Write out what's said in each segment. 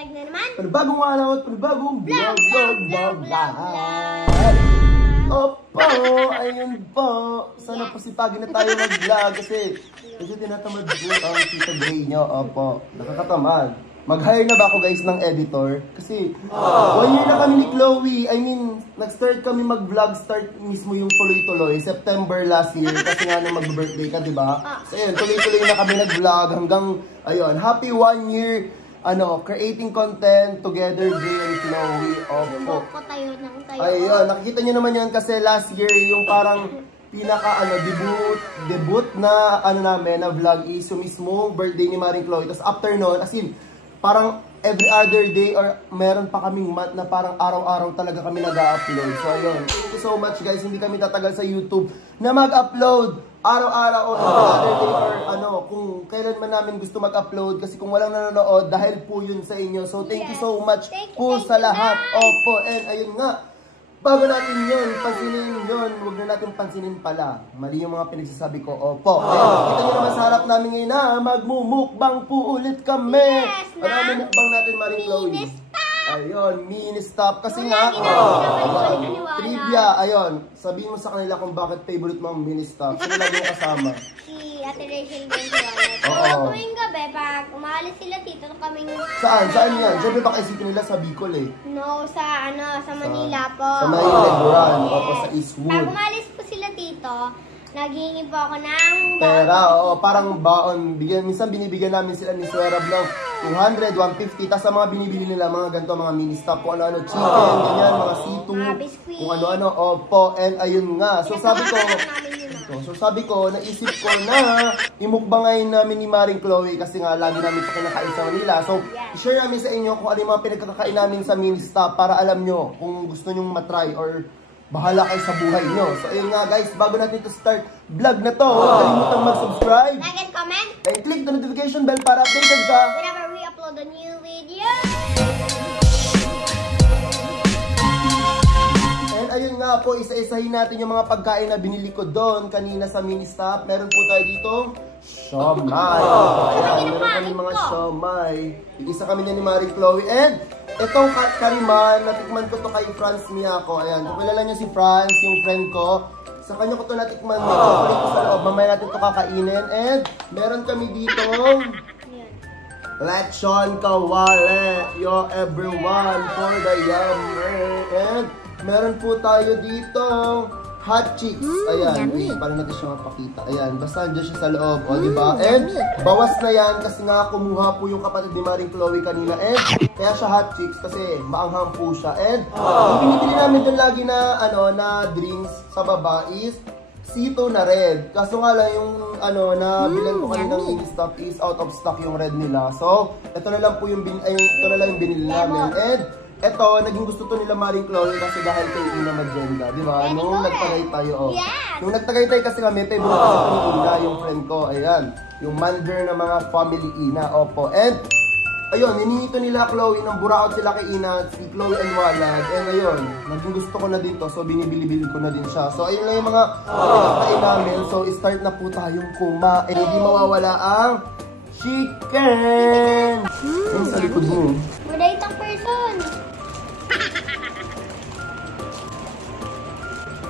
vlog na naman. Panibagong araw at panibagong vlog. Opo, ayun po. Sana pasipagin na tayo mag-vlog kasi tinatamad po ang Tita Gray nyo. Opo, nakakatamad. Mag-hire na ba ako guys ng editor? Kasi 1 year na kami ni Chloe. I mean, nag-start kami mag-vlog, start mismo yung tuloy-tuloy. September last year kasi nga nung mag-birthday ka, diba? So ayun, tuloy-tuloy na kami nag-vlog hanggang, ayun, happy 1 year, creating content together, Gray and Chloe. Opo. Ayun, nakikita nyo naman yun kasi last year yung parang pinaka debut na namin na vlog is yung mismo birthday ni Maring Chloe. Tapos after nun, as in, parang every other day or meron pa kaming month na parang araw-araw talaga kami nag-upload. So ayun, thank you so much guys. Hindi kami tatagal sa YouTube na mag-upload araw-araw or every other day or kung kailan man namin gusto mag-upload kasi kung walang nanonood dahil po yun sa inyo. So thank you so much po sa lahat. Opo, and ayun nga, bago natin yun, pansinin yun, huwag na natin pansinin pala. Mali yung mga pinagsasabi ko. Opo. Kita nyo naman sa harap namin ngayon na magmumukbang po ulit kami. Ano mukbang natin, Maring Chloe? Ayun, mini-stop. Kasi nga, trivia, ayun. Sabihin mo sa kanila kung bakit favorite mo ang mini-stop. Sino lagi yung kasama? Si Ate Rachel Benjualet. So, tuwing gabi, pag umalis sila dito, kaming... Saan? Saan yan? Siyempre baka isipin nila sa Bicol eh. No, sa Manila po. Sa Manila, opo, sa Eastwood. Pag umalis po sila dito, naghihingi po ako ng pera, parang baon. Minsan binibigyan namin sila ni Swerab ng 200, 150. Tapos sa mga binibili nila, mga ganito, mga mini-stop, kung ano-ano, chicken, ganyan, mga situ, kung ano-ano, opo, and ayun nga. So sabi ko, naisip ko na imukbangayin namin ni Maring Chloe kasi nga lagi namin ito kinakain sa Manila. So, i-share namin sa inyo kung ano yung mga pinagkakain namin sa mini-stop para alam nyo kung gusto nyong matry or bahala kayo sa buhay nyo. So, ayun nga guys, bago natin to start vlog na to, huwag kalimutang mag-subscribe, like and comment, and click the notification bell para updated ka whenever we upload a new video. And ayun nga po, isa-isahin natin yung mga pagkain na binili ko doon kanina sa mini-stop. Meron po tayo dito, siomay. Ayan, meron kami mga siomay. Isa kami na ni Maring Chloe. And itong kariman, natikman ko to kay Franz Miyako. Ayan, kung kilala nyo si Franz, yung friend ko, sa kanya ko to natikman mo. Chocolate ko sa loob. Mamaya natin to kakainin. And meron kami dito lechon kawale, yo everyone, for the yummer. And meron po tayo dito hot chicks. Ayan, wait, parang natin siya mapakita. Ayan, basta andyan siya sa loob, o diba? And bawas na yan kasi nga kumuha po yung kapatid ni Maring Chloe kanina. And kaya siya hot chicks kasi maanghang po siya. And yung pinipili namin dun lagi na na drinks sa baba is sito na red. Kaso nga lang yung bilan ko kaninang mini-stop is out of stock yung red nila. So, ito na lang po yung binili namin. And eto, naging gusto to nila Maring Chloe kasi dahil kay Ina Magenda, di ba? Nung nagtagaytay, Nung nagtagaytay kasi kami, favorite ko ni Ina, yung friend ko, ayan. Yung manager ng mga family Ina, opo. And, ayun, hiningi nila Chloe, nang buraot sila kay Ina, si Chloe and Walad. And ayun, naging gusto ko na dito, so binibili-bili ko na din siya. So, ayun lang yung mga pinakain namin. So, start na po tayong kumain. Hindi mawawala ang chicken! Yung sa likod mo. Madalit ang person.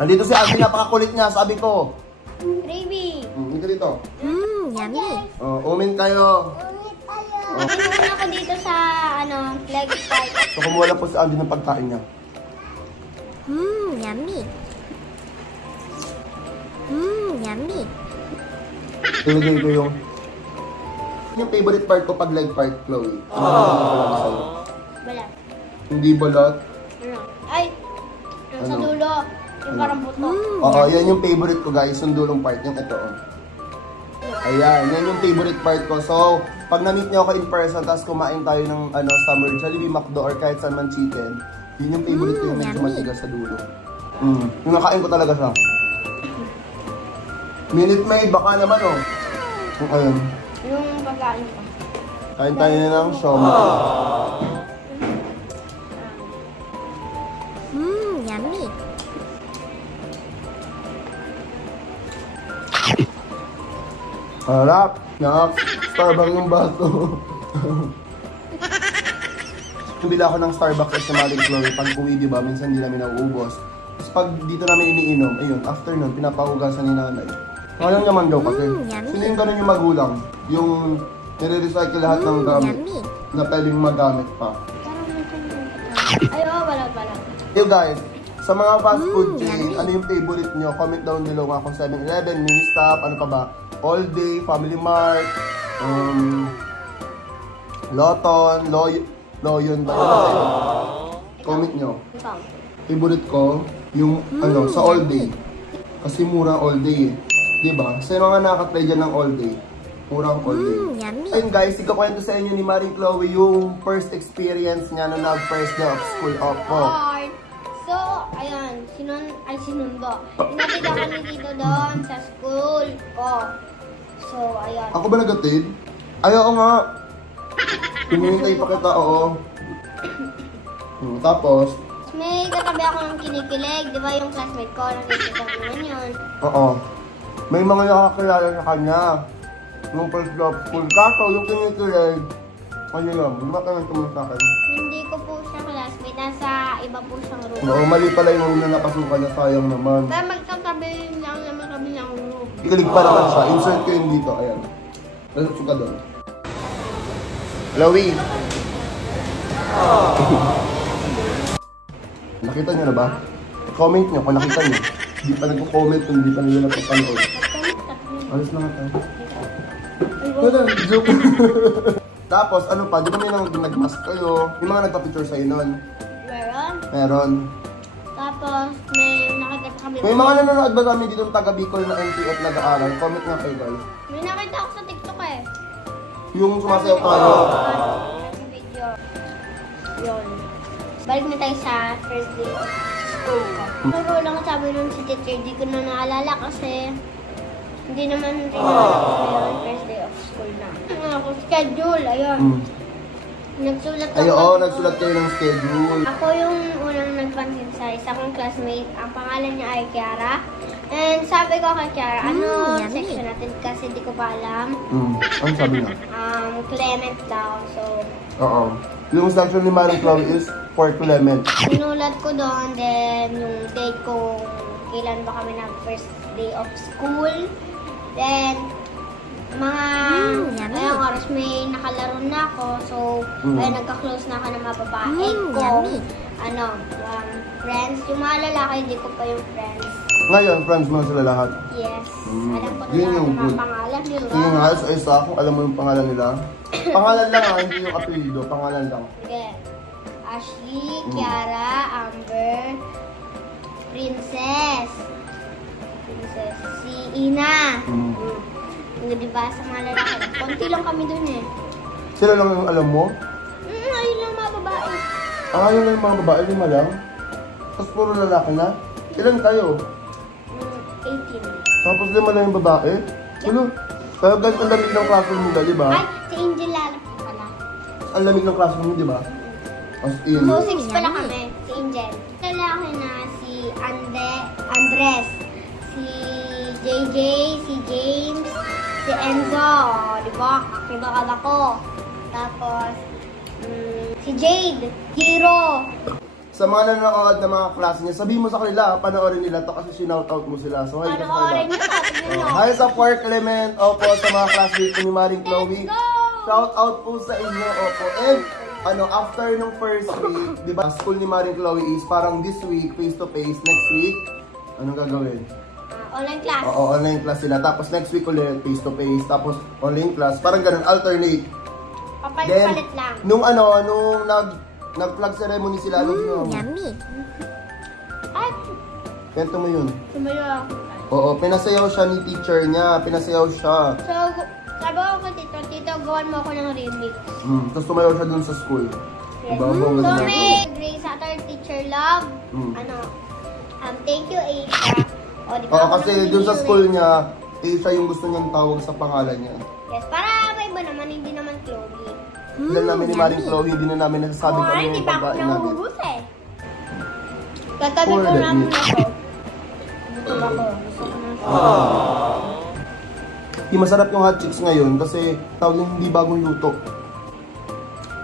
Andito si Alvin, napakakulit niya, sabi ko. Gravy. Dito dito. Yummy. Umin kayo. Kinuha ako dito sa, leg part. So, kumuha lang po si Alvin ng pagkain niya. Yummy. Yummy. Ilagay ko yung favorite part ko pag leg part, Chloe. Balat. Hindi balat. Ay, sa dulo. Yung parang buto. Oo, yan yung favorite ko guys, yung dulong part, yung ito. Ayan, yan yung favorite part ko. So, pag na-meet niyo ako in person, tapos kumain tayo ng summer Jollibee, McDo, or kahit saan man chicken, yun yung favorite ko yung medyo matigas sa dulo. Yung nakain ko talaga siya. Minute Maid, baka naman ayun. Yung pagkain ko. Kain tayo na ng siomay. Yummy. Harap! Starbucks yung baso. bumili ako ng Starbucks sa Maring Chloe. Pag uwi, di ba, minsan hindi namin nauubos. Tapos pag dito namin iniinom, ayun, after nun, pinapahugasan ni nanay. Ngayon naman daw kasi. Sino yung ganun yung magulang? Yung nire-recycle lahat ng gamit na pwedeng magamit pa. Ay, oo, wala. Yo guys, sa mga fast food chain, ano yung favorite nyo? Comment down below nga kung 7-Eleven, Ministop, ano pa ba? All Day, Family Mart, Loton, Loyon ba? Comment nyo. Favorite ko, yung ano, sa All Day. Kasi mura All Day eh. Diba? Sa mga nakatry dyan ng All Day. Murang All Day. Ayun guys, ikakwento sa inyo ni Maring Chloe yung first experience niya na nag-first day of school. Opo. So, ayun, sinundo. Inatid ako ni Tito doon sa school ko. So, ayun. Ako ba nagatid? Ayaw nga. Pinintay pa kita, oo. Tapos, may katabi ako ng kinikilig. Di ba yung classmate ko, nakikita ko naman yun. oo. May mga nakakilala sa kanya. Nung first day of school. Kaso, yung kinikilig, ano lang, di ba kayo tumulong sa akin? Hindi ko po siya classmate. Nasa iba po siyang room. Oo, mali pala yung una napasukan niya, sayang naman. Pero magkatabi lang naman kami ng room. Kilig pa naman siya. Insert ko yun dito. Ayan. Lalapso ka doon. Chloe! Nakita niyo na ba? Comment niyo kung nakita niyo. Hindi pa nagko-comment kung hindi pa nila napapanood. Alis na nga tayo. Wala, joke. Tapos, ano pa? Di ba may nag-mask kayo? Yung mga nagpa-picture sa'yo nun? Meron. Meron. Tapos, may nakita kami. May mga nanonood ba kami dito ng taga Bicol na NTF nag-aaral? Comment nga kayo guys. May nakita ako sa TikTok eh. Yung sumasayaw tayo. Video. Yun. Balik na tayo sa first day of school ko. Pero lang sabi nun si teacher, di ko na naalala kasi hindi naman rin alam ko first day of school na. Ako, schedule, ayun. Nagsulat ako. Ay, oo, nagsulat kayo ng schedule. Ako yung unang nagpansin sa isa kong classmate. Ang pangalan niya ay Kiara. And sabi ko kay Kiara, ano section natin kasi di ko pa alam. Ano sabi niya? Clement daw. So, Oo. Yung section ni Maring Chloe is for Clement. sinulat ko doon, then yung date ko, kailan ba kami nag first day of school. Then, mga ngayong oras may nakalaro na ako. So, ay nagka-close na ako ng mga babae ko. Ano, friends. Yung mga lalaki, hindi ko pa yung friends. Ngayon, friends mo na sila lahat. Yes. Alam ko na Yun lahat yung ng mga good. pangalan nila. Yung nga, isa ako, alam mo yung pangalan nila? Pangalan lang ha, hindi yung apelido. Pangalan lang. Sige. Ashley, Kiara, Amber, Princess. Si Ina. Diba sa mga lalaki? Konti lang kami dun eh. Sila lang yung alam mo? Ayun lang mga babae. Yun lang yung mga babae, lima lang? Tapos puro lalaki na? Ilan kayo? 18. Tapos lima lang yung babae? Ano? Pero ganito ang lamig ng classroom nila, di ba? Ay, si Angel lalaki pala. Ang lamig ng classroom nila, di ba? As in. So, 6 pala kami. Si Angel. Lalaki na si Andres. Si JJ, si James, si Enzo. Di ba? Kakibakal ako. Tapos, si Jade. Hero. Sa mga nanonood na mga klase niya, sabihin mo sa kanila, panoorin nila to kasi sinoutout mo sila. So, hi ka sa Panoorin kanila. nyo. Tignan nyo. Hi sa Poor Clement, opo, sa mga classmates ni Maring Chloe. Let's go! Shout out po sa inyo, opo. And, after nung first week, di ba, school ni Maring Chloe is parang this week, face-to-face. Next week, anong gagawin? Online class. Oo, online class sila. Tapos next week ulit, face-to-face. Tapos online class. Parang ganun, alternate. Papalit-palit lang. Nung nag-flag ceremony sila, Ay, kwento mo yun. sumayo ako. Oo, pinasayaw siya ni teacher niya. Pinasayaw siya. So, sabi ko kay Tito, gawan mo ako ng remix. Tapos tumayaw siya dun sa school. Yes. Diba? Bongga So, din may ako. Grace Satter Teacher Love. Thank you, Asia. O, di ba Oo, ako kasi nang dun sa binili? school niya, siya yung gusto niyang tawag sa pangalan niya. Yes, para may iba naman, hindi naman Chloe. Ilan namin ni Maring Chloe, hindi na namin nasasabi kung ano Hindi yung pa ako pagkain namin. nahuhubos eh. Tatabi Poor ko that naman me. ako. Gutom ako. Gusto ko na. Di masarap yung hot chicks ngayon kasi tawag yung hindi bagong luto.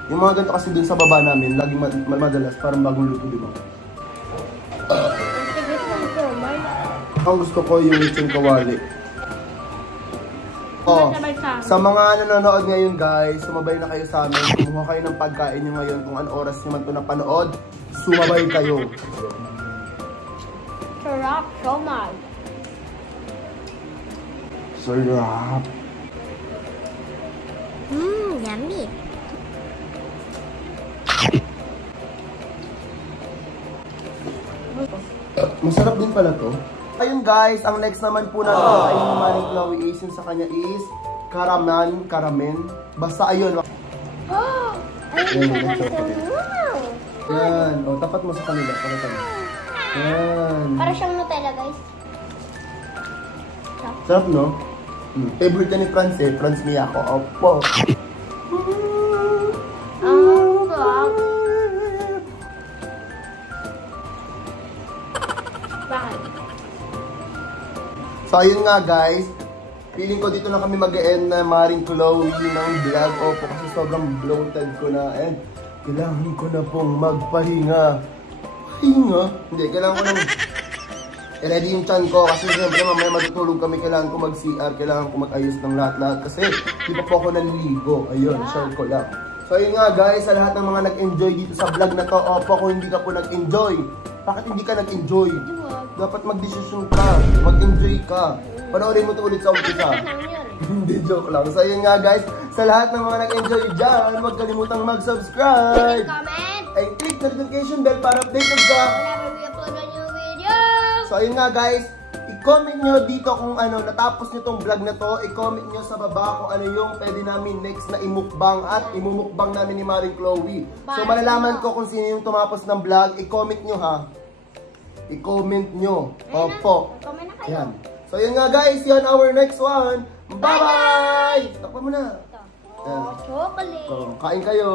Yung mga ganito kasi dun sa baba namin, laging madalas, parang bagong luto, di ba? Ang gusto ko yung lechon kawali. Oh, sa mga nanonood ngayon guys, sumabay na kayo sa amin. Kumuha kayo ng pagkain nyo ngayon kung anong oras nyo man ito napanood. Sumabay kayo. Sarap, siomai. Sarap. Yummy. Masarap din pala to. Ayun guys, ang next naman po na to ay yung Maring Chloe Ace. Yung sa kanya is karamen. Basta ayun. Yan. O, tapat mo sa kanila. Yan. Para siyang Nutella guys. Sarap no? Favorite ka ni Franz eh. Franz niya ako. Opo. Sarap. Bakit? So ayun nga guys, feeling ko dito na kami mag-e-end na Maring Chloe ng vlog. Opo, kasi sobrang bloated ko na and kailangan ko na pong magpahinga. Pahinga? Hindi, kailangan ko nang i-ready yung chan ko kasi siyempre mamaya matutulog kami. Kailangan ko mag-CR, kailangan ko mag-ayos ng lahat-lahat kasi di pa po ako naliligo. Ayun, share ko lang. So ayun nga guys, sa lahat ng mga nag-enjoy dito sa vlog na to, opo, kung hindi ka po nag-enjoy, bakit hindi ka nag-enjoy? Dapat mag-desisyon ka, mag-enjoy ka. Panoorin mo ito ulit sa umpisa. Hindi, joke lang. So ayun nga guys, sa lahat ng mga nag-enjoy dyan, huwag kalimutang mag-subscribe. Comment. And click notification bell para updated ka. Whenever we upload a new video. So ayun nga guys, i-comment nyo dito kung ano, natapos nyo tong vlog na to, i-comment nyo sa baba kung ano yung pwede namin next na imukbang at imumukbang namin ni Maring Chloe. So malalaman ko kung sino yung tumapos ng vlog, i-comment nyo ha. I-comment nyo. Opo. Comment na kayo. Yan. So yun nga guys, see you on our next one. Bye-bye! Takpan mo na. Oh, chocolate. So, kain kayo.